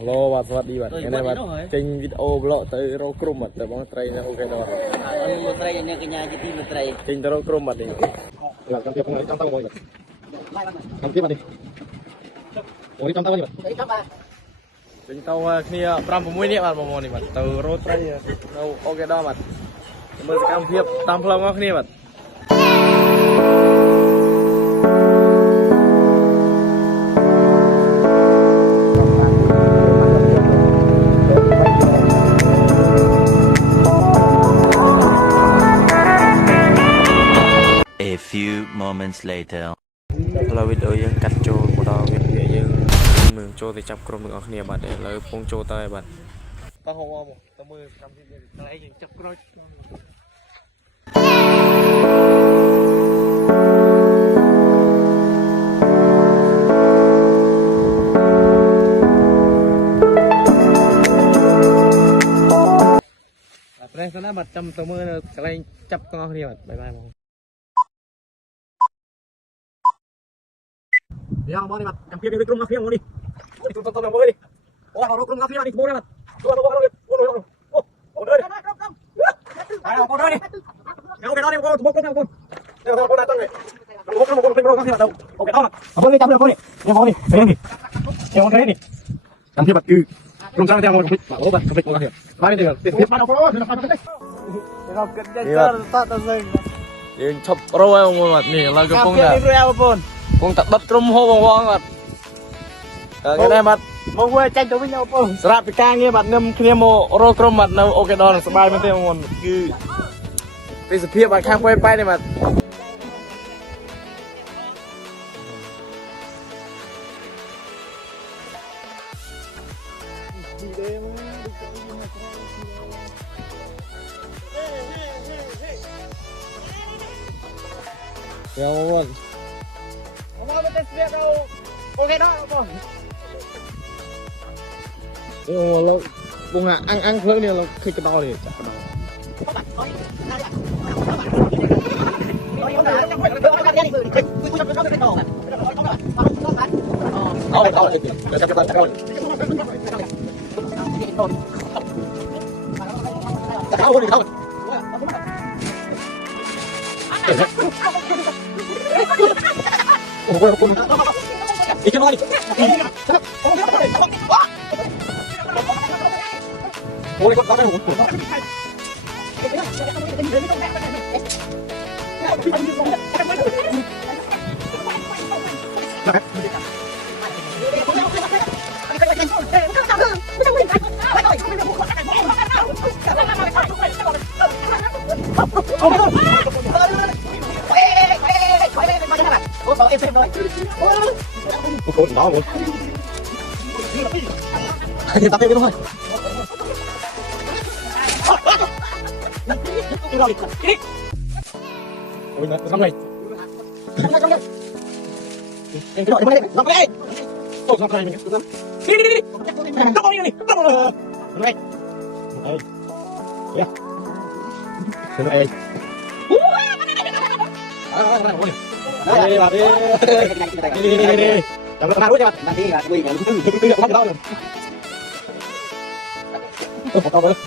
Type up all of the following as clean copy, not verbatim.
Hello bạn, selamat di bạn. Cái này bạn trên video vlog tới rô crum mặt tới bóng tray này ok đó. Một tray nha cái nhà cái tim một tray. Trên tới rô crum mặt đi. Làm trong tiếp không lấy trong tao ngồi. Làm tiếp bạn đi. Ngồi trong tao đi bạn. Trên tao kia 5-6 នេះបាទបងនេះបាទទៅរោត្រីនៅអូខេដល់បាទមើលសកម្មភាពតាមផ្លូវរបស់គ្នាបាទ A few moments later ឥឡូវវីដេអូយើងកាត់ចូលមកដល់វាយើងមើលចូលទៅចាប់ក្រុមទាំងអស់គ្នាបាទឥឡូវពងចូលទៅហើយបាទតោះហៅមកទៅមើលកម្មវិធីយើងកន្លែងយើងចាប់ក្រូចប្រេសណាបាទចាំទៅមើលកន្លែងចាប់ទាំងអស់គ្នាបាទបាយបាយមក Yang mau nih mat, yang pilih krum ngafia mau nih. Ini krum krum yang mau nih. Oh, kalau krum ngafia nih semua mat. Tuh, oh, oh, dari. Ayo, mau dari. Yang udah dari mau krum krum. Yang mau datang nih. Krum ngafia tahu. Oke, tahu. Apa nih campur apa nih? Yang mau nih, ini. Yang mau ini. Campur bat krum sang yang mau konflik. Oh, bat konflik ngafia. Mari tinggal. Tiap mana kalau sudah pakai. Kita kerja tak terseng. Yang chop row yang mau mat nih, lagu pun dah. Ini apa pun. Cũng tập bắp trôm hô vòng vòng bạn. Cái này bạn mau quay tranh đấu với nhau không? Srap cái ca nghe bạn ngâm kia mô rô crom mặt nào ok đó là bay bên thêm một cứ bây giờ phía bạn khang quay bay này bạn. Chào mọi người. Biết đâu ok đó rồi lo bung ăn phơi này là khi cái to thì chặt cái Ikan lagi. Boleh kok pakai hukum. Cô đó luôn. Tapi itu thôi. Ôi nó xong này. Em cái đội đi, lọc đây. Tôi lọc này mình. Đi đi đi. Lọc đi đi. Lọc đây. Đây. Ya. Xin lỗi. Đây là đi. Jangan kena rujuk, nanti nggak gue yang itu nggak tahu. Tuh foto boleh.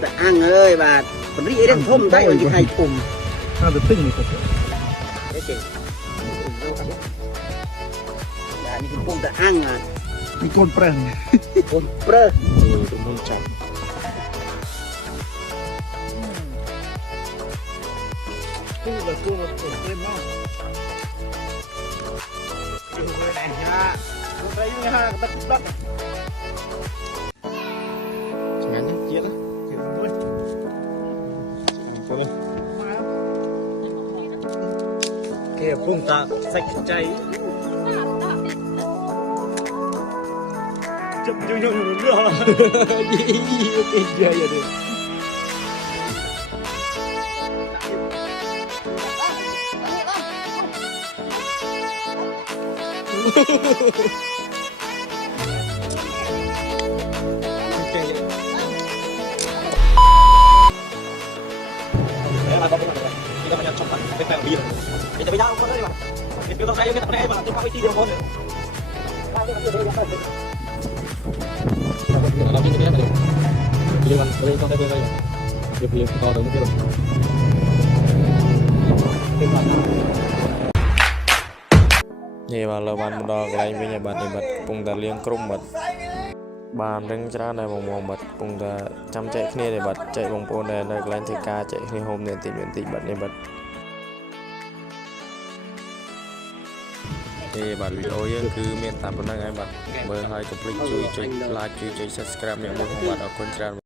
Đã ăn ơi bà, còn đi đến thôm tay rồi thì hay cùng. Nó được tinh này thật. Đấy chị. Dạ như con đã ăn à. Đi con preng. Con preng. Con chặt. Cô là cô một tuổi lên không? Cô người này nha. Cô thấy nha, đất đất. Ngắn nhá, chia đó. Chia thôi. Thôi. Kìa phung ta sạch cháy. Chụp cho nhau một nữa. Đi, ok chưa vậy được. Kita banyak coklat, kita yang biru. Kita beda apa tadi, Bang? Đưa tao say cái thằng này mà tôi phải chi điều con nữa. Làm gì cái này mà được. Đi ăn, đi con đây đây. Đi to tới cái rồi. Nhi mà lỡ bạn một đò lại với nhà bạn thì bật cùng ta liên krum bật bàn rừng ra này vòng bật cùng ta chăm chạy kia để bật chạy vòng pôn này nơi lên thì ca chạy khi hôm này tìm bật này bật thì bạn video ấy cứ miền tạm của năng ai bật bởi hai complete chui like chui subscribe miệng một không bật ở con tràn